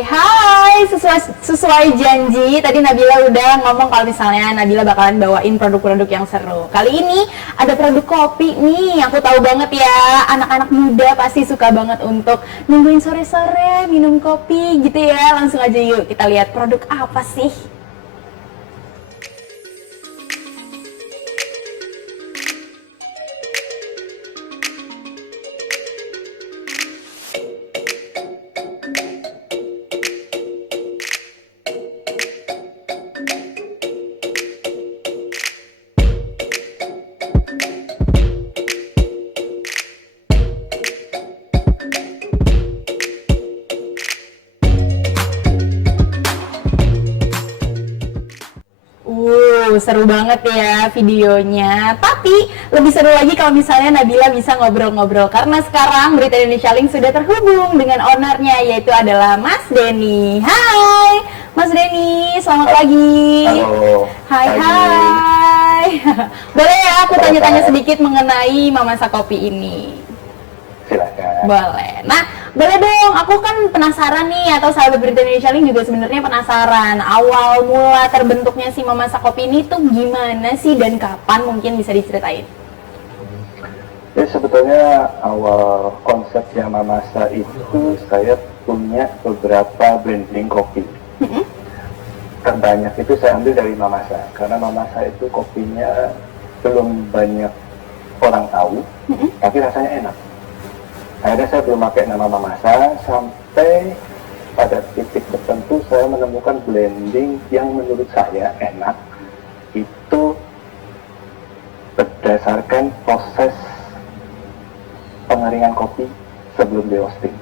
Hai, sesuai janji tadi Nabila udah ngomong kalau misalnya Nabila bakalan bawain produk-produk yang seru. Kali ini ada produk kopi nih, aku tahu banget ya anak-anak muda pasti suka banget untuk nungguin sore-sore minum kopi gitu ya. Langsung aja yuk kita lihat produk apa sih. Seru banget ya videonya. Tapi lebih seru lagi kalau misalnya Nabila bisa ngobrol-ngobrol, karena sekarang Berita Indonesia Link sudah terhubung dengan ownernya, yaitu adalah Mas Denny. Hai Mas Denny, selamat pagi. Halo. Hai. Boleh ya aku tanya-tanya sedikit mengenai Mamasa Kopi ini? Silakan. Boleh. Nah, boleh dong, aku kan penasaran nih, atau sahabat Berita Indonesia Link juga sebenarnya penasaran awal mula terbentuknya si Mamasa Kopi ini tuh gimana sih dan kapan, mungkin bisa diceritain? Jadi sebetulnya awal konsepnya Mamasa itu saya punya beberapa blending kopi. Terbanyak itu saya ambil dari Mamasa, karena Mamasa itu kopinya belum banyak orang tahu, tapi rasanya enak. Akhirnya saya belum pakai nama Mamasa sampai pada titik tertentu saya menemukan blending yang menurut saya enak. Itu berdasarkan proses pengeringan kopi sebelum di roasting.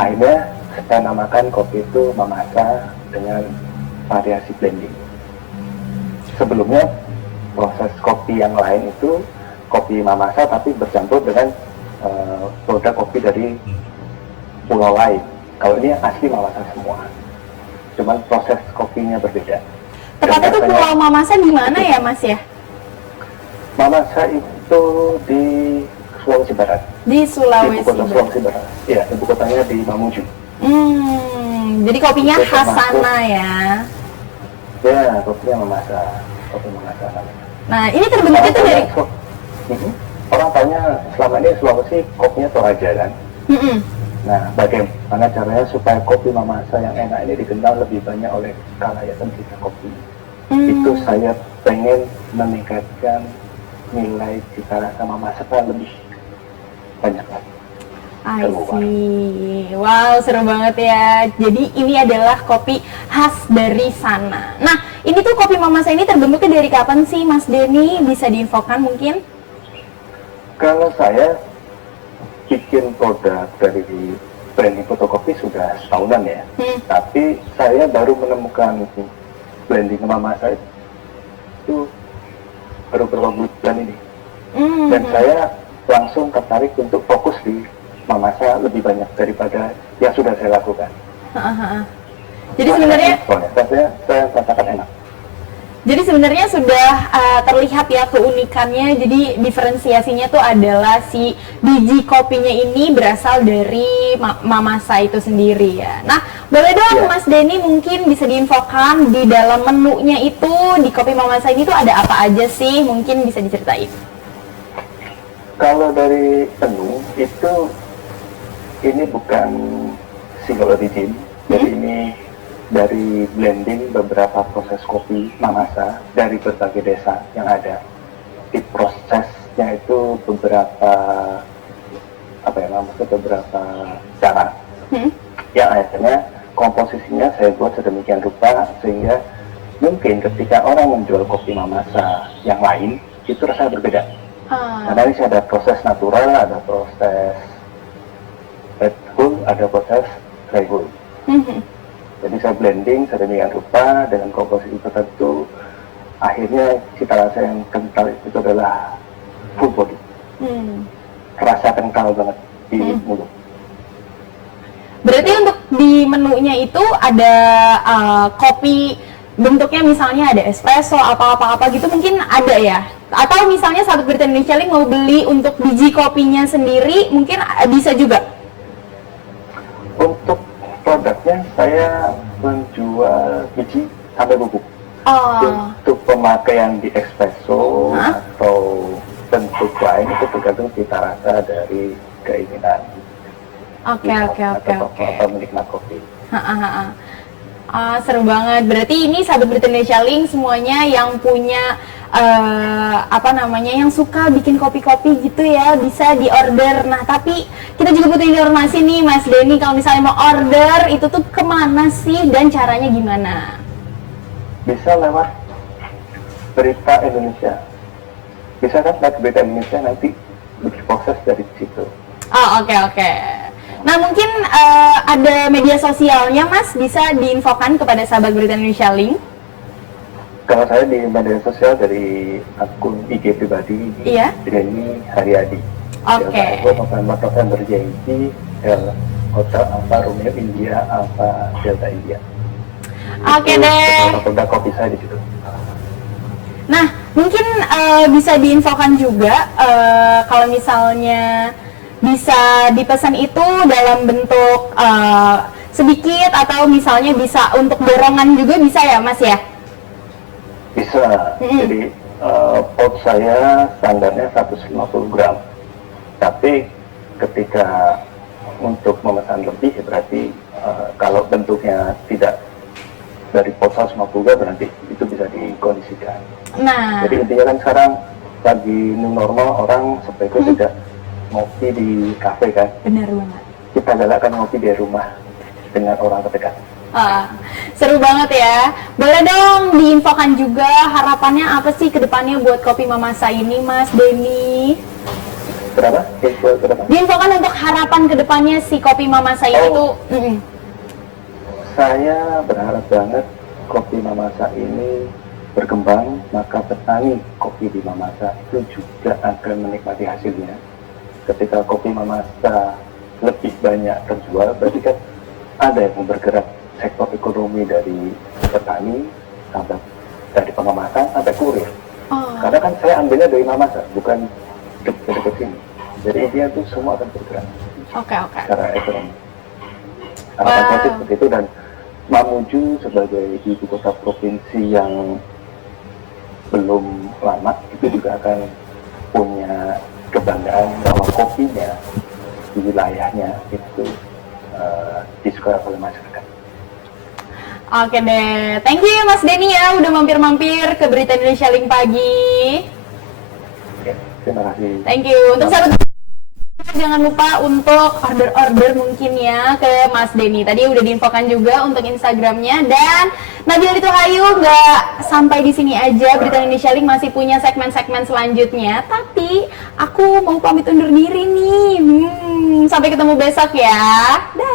Akhirnya saya namakan kopi itu Mamasa dengan variasi blending. Sebelumnya proses kopi yang lain itu kopi Mamasa tapi bercampur dengan produk kopi dari pulau lain. Kalau ini asli Mamasa semua, cuman proses kopinya berbeda. Tepatnya tuh Pulau Mamasa di mana ya Mas ya? Mamasa itu di Sulawesi Barat. Di Sulawesi Barat. Sulawesi Barat. Iya, ibu kotanya di Mamuju. Jadi kopinya Itu khas termasuk, sana ya? Ya, kopinya Mamasa. Kopi Mamasa namanya. Nah, ini terbentuknya tuh dari... Orang tanya selama ini Sulawesi kopinya Toraja kan? Nah, bagaimana caranya supaya kopi Mamasa yang enak ini dikenal lebih banyak oleh khalayak pencinta kopi? Itu saya pengen meningkatkan nilai cita rasa Mamasa lebih banyak lagi. I see. Wow, seru banget ya. Jadi ini adalah kopi khas dari sana. Nah, ini tuh kopi Mamasa ini terbentuknya dari kapan sih Mas Denny? Bisa diinfokan mungkin? Kalau saya bikin produk dari blending fotokopi sudah setahunan ya, tapi saya baru menemukan blending Mamasa itu baru beberapa bulan ini, dan saya langsung tertarik untuk fokus di Mamasa lebih banyak daripada yang sudah saya lakukan. Jadi sebenarnya saya rasakan enak. Jadi sebenarnya sudah terlihat ya keunikannya. Jadi diferensiasinya tuh adalah si biji kopinya ini berasal dari Mamasa itu sendiri ya. Nah, boleh dong Mas Denny mungkin bisa diinfokan di dalam menunya itu di kopi Mamasa ini tuh ada apa aja sih? Mungkin bisa diceritain. Kalau dari menu itu ini bukan single origin, jadi ini dari blending beberapa proses kopi Mamasa dari berbagai desa yang ada. Di prosesnya itu beberapa beberapa cara yang akhirnya komposisinya saya buat sedemikian rupa sehingga mungkin ketika orang menjual kopi Mamasa yang lain itu rasanya berbeda. Karena ini ada proses natural, ada proses red hull, ada proses dry hull. Jadi saya blending sedemikian rupa dengan komposisi tertentu, akhirnya cita rasa yang kental itu adalah full body. Rasa kental banget di mulut. Berarti untuk di menunya itu ada kopi bentuknya misalnya ada espresso apa gitu mungkin ada ya? Atau misalnya sahabat Berita Indonesia Link mau beli untuk biji kopinya sendiri mungkin bisa juga? Untuk produknya saya menjual biji sampai bubuk. Oh, Untuk pemakaian di espresso atau bentuk lain itu tergantung cita rasa dari keinginan oke. atau penikmat kopi. Seru banget. Berarti ini sahabat Berita Indonesia Link semuanya yang punya yang suka bikin kopi-kopi gitu ya, bisa di order. Nah, tapi kita juga butuh informasi nih Mas Denny, kalau misalnya mau order itu tuh kemana sih dan caranya gimana? Bisa lewat Berita Indonesia. Bisa kan lewat Berita Indonesia, nanti diproses dari situ. Oh, oke. Nah, mungkin ada media sosialnya Mas, bisa diinfokan kepada sahabat Berita Indonesia Link? Kalau saya di media sosial dari akun IG pribadi, Iya. Denny Haryadi. Oke. November Yankee, Hotel Alfa Romeo India Alfa Delta India. Oke deh. Produk kopi saya di situ. Nah, mungkin bisa diinfokan juga kalau misalnya bisa dipesan itu dalam bentuk sedikit atau misalnya bisa untuk dorongan juga bisa ya Mas ya? Bisa. Jadi pot saya standarnya 150 gram. Tapi ketika untuk memesan lebih berarti kalau bentuknya tidak dari pot 150 gram berarti itu bisa dikondisikan. Nah, Jadi intinya kan sekarang lagi new normal, orang seperti itu tidak ngopi di kafe kan. benar banget. Kita galakkan ngopi di rumah dengan orang terdekat. Seru banget ya. Boleh dong diinfokan juga harapannya apa sih ke depannya buat Kopi Mamasa ini Mas Denny? Kenapa? Kenapa? Diinfokan untuk harapan ke depannya si Kopi Mamasa ini tuh. Saya berharap banget kopi Mamasa ini berkembang, maka petani kopi di Mamasa itu juga akan menikmati hasilnya. Ketika kopi Mamasa lebih banyak terjual, berarti kan ada yang bergerak sektor ekonomi dari petani sampai dari pengemasan sampai kurir. Karena kan saya ambilnya dari Mamasa, bukan dekat sini. Jadi intinya itu semua akan bergerak Oke. secara ekonomi. Harapan saya sih seperti itu, dan Mamuju sebagai ibu kota provinsi yang belum lama itu juga akan punya kebanggaan bahwa kopinya di wilayahnya itu disukai oleh masyarakat. Oke deh, thank you ya Mas Denny ya udah mampir-mampir ke Berita Indonesia Link pagi. Ya, terima kasih. Thank you. Untuk sahabat jangan lupa untuk order-order mungkin ya ke Mas Denny. Tadi udah diinfokan juga untuk Instagramnya. Dan Nabila Dituhayu nggak sampai di sini aja. Berita Indonesia Link masih punya segmen-segmen selanjutnya. Tapi aku mau pamit undur diri nih. Sampai ketemu besok ya. Dah.